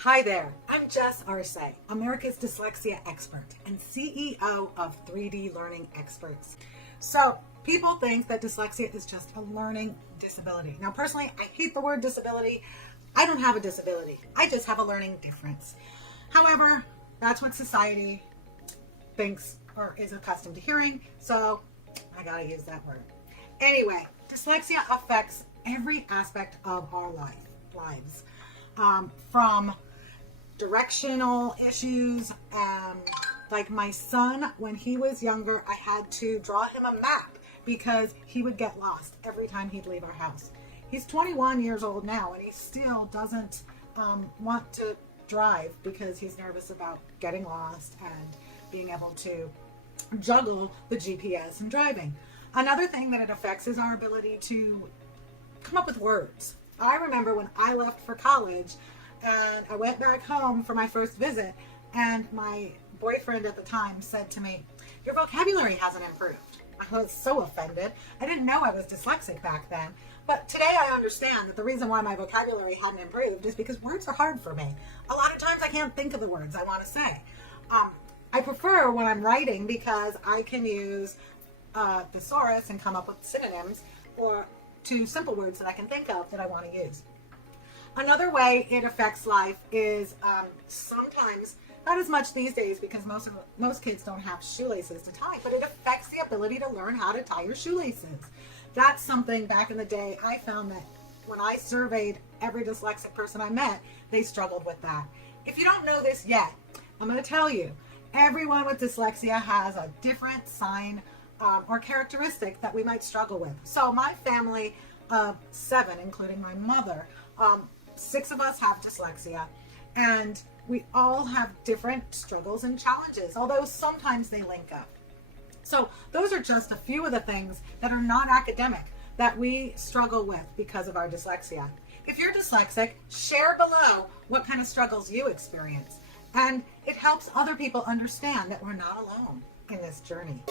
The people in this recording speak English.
Hi there, I'm Jess Arce, America's dyslexia expert and CEO of 3D Learning Experts. So, people think that dyslexia is just a learning disability. Now, personally, I hate the word disability. I don't have a disability. I just have a learning difference. However, that's what society thinks or is accustomed to hearing, so I gotta use that word. Anyway, dyslexia affects every aspect of our lives. From directional issues, like my son, when he was younger, I had to draw him a map because he would get lost every time he'd leave our house. He's 21 years old now and he still doesn't want to drive because he's nervous about getting lost and being able to juggle the GPS and driving. Another thing that it affects is our ability to come up with words. I remember when I left for college and I went back home for my first visit, and my boyfriend at the time said to me, "Your vocabulary hasn't improved." I was so offended. I didn't know I was dyslexic back then, but today I understand that the reason why my vocabulary hadn't improved is because words are hard for me. A lot of times I can't think of the words I want to say. I prefer when I'm writing because I can use thesaurus and come up with synonyms or two simple words that I can think of that I want to use. Another way it affects life is sometimes, not as much these days because most kids don't have shoelaces to tie, but it affects the ability to learn how to tie your shoelaces. That's something back in the day I found that when I surveyed every dyslexic person I met, they struggled with that. If you don't know this yet, I'm going to tell you, everyone with dyslexia has a different sign or characteristic that we might struggle with. So my family of 7, including my mother, 6 of us have dyslexia, and we all have different struggles and challenges, although sometimes they link up. So those are just a few of the things that are not academic that we struggle with because of our dyslexia. If you're dyslexic, share below what kind of struggles you experience, and it helps other people understand that we're not alone in this journey.